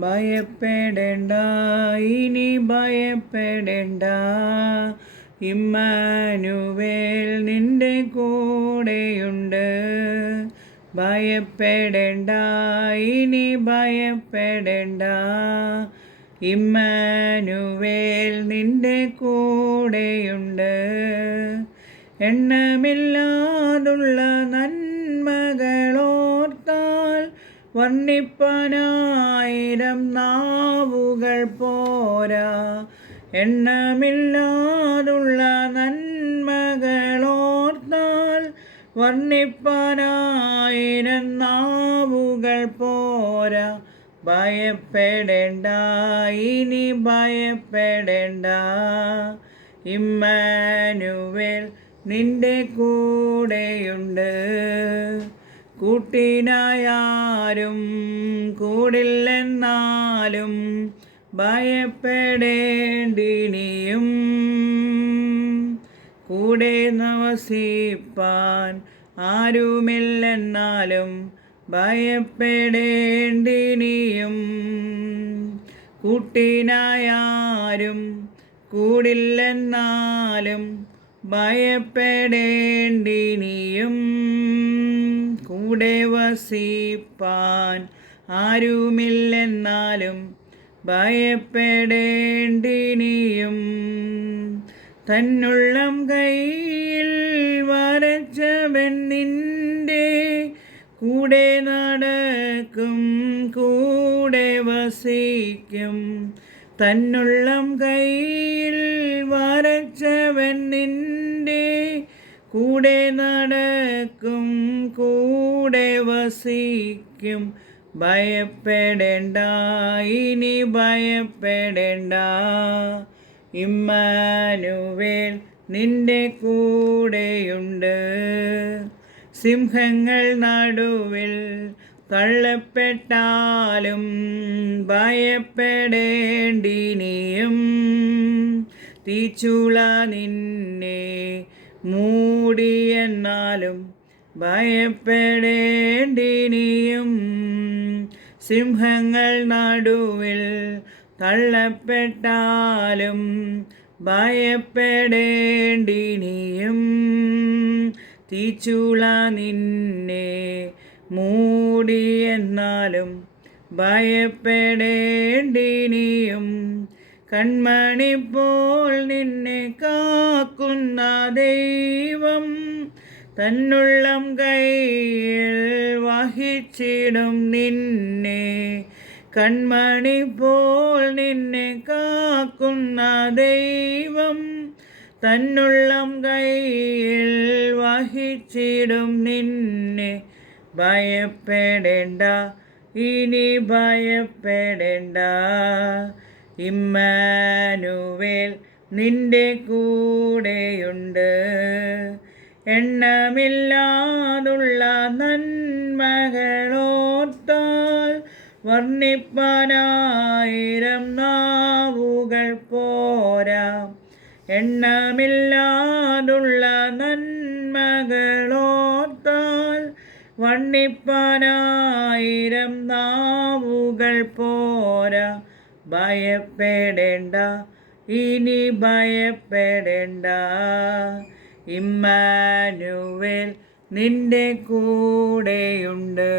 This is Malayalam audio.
ഭയപ്പെടേണ്ട, ഇനി ഭയപ്പെടേണ്ട, ഇമ്മാനുവേൽ നിന്റെ കൂടെയുണ്ട്. ഭയപ്പെടേണ്ട, ഇനി ഭയപ്പെടേണ്ട, ഇമ്മാനുവേൽ നിന്റെ കൂടെയുണ്ട്. എണ്ണമില്ലാതുള്ള നന്മകളോർത്താൽ വർണ്ണിപ്പാനായിരം നാവുകൾ പോരാ. എണ്ണമില്ലാതുള്ള നന്മകളോർത്താൽ വർണ്ണിപ്പാനായിരം നാവുകൾ പോരാ. ഭയപ്പെടേണ്ട, ഇനി ഭയപ്പെടേണ്ട, ഇമ്മാനുവേൽ നിന്റെ കൂടെയുണ്ട്. കൂട്ടിനായാരും കൂടില്ലെന്നാലും ഭയപ്പെടേണ്ടിനിയും. കൂടെ വസിപ്പാൻ ആരുമില്ലെന്നാലും ഭയപ്പെടേണ്ടിനിയും. കൂട്ടിനായാരും കൂടില്ലെന്നാലും ഭയപ്പെടേണ്ടിനിയും. കൂടെ വസിപ്പാൻ ആരുമില്ലെന്നാലും ഭയപ്പെടേണ്ടിനിയും. തന്നുള്ളം കയ്യിൽ വരച്ചവൻ നിന്റെ കൂടെ നടക്കും, കൂടെ വസിക്കും. തന്നുള്ളം കയ്യിൽ വരച്ചവൻ നിന്റെ കൂടെ നടക്കും, കൂടെ വസിക്കും. ഭയപ്പെടേണ്ട, ഇനി ഭയപ്പെടേണ്ട, ഇമ്മാനുവേൽ നിന്റെ കൂടെയുണ്ട്. സിംഹങ്ങൾ നടുവിൽ തള്ളപ്പെട്ടാലും ഭയപ്പെടേണ്ടിനിയും. തീച്ചൂള നിന്നെ മൂടിയെന്നാലും ഭയപ്പെടേണ്ടിനിയും. സിംഹങ്ങൾ നടുവിൽ തള്ളപ്പെട്ടാലും ഭയപ്പെടേണ്ടിനിയും. തീച്ചൂള നിന്നെ മൂടിയെന്നാലും ഭയപ്പെടേണ്ടിനിയും. കൺമണിപോൽ നിന്നെ കാക്കുന്ന ദൈവം തന്നുള്ളം കയ്യിൽ വഹിച്ചിടും നിന്നെ. കൺമണിപോൽ നിന്നെ കാക്കുന്ന ദൈവം തന്നുള്ളം കയ്യിൽ വഹിച്ചിടും നിന്നെ. ഭയപ്പെടേണ്ട, ഇനി ഭയപ്പെടേണ്ട, ഇമ്മാനുവേൽ നിന്റെ കൂടെയുണ്ട്. എണ്ണമില്ലാതുള്ള നന്മകളോർത്താൽ വർണ്ണിപ്പാനായിരം നാവുകൾ പോരാ. എണ്ണമില്ലാതുള്ള നന്മകളോർത്താൽ വർണ്ണിപ്പാനായിരം നാവുകൾ പോരാ. ഭയപ്പെടേണ്ട, ഇനി ഭയപ്പെടേണ്ട, ഇമ്മാനുവേൽ നിന്റെ കൂടെയുണ്ട്.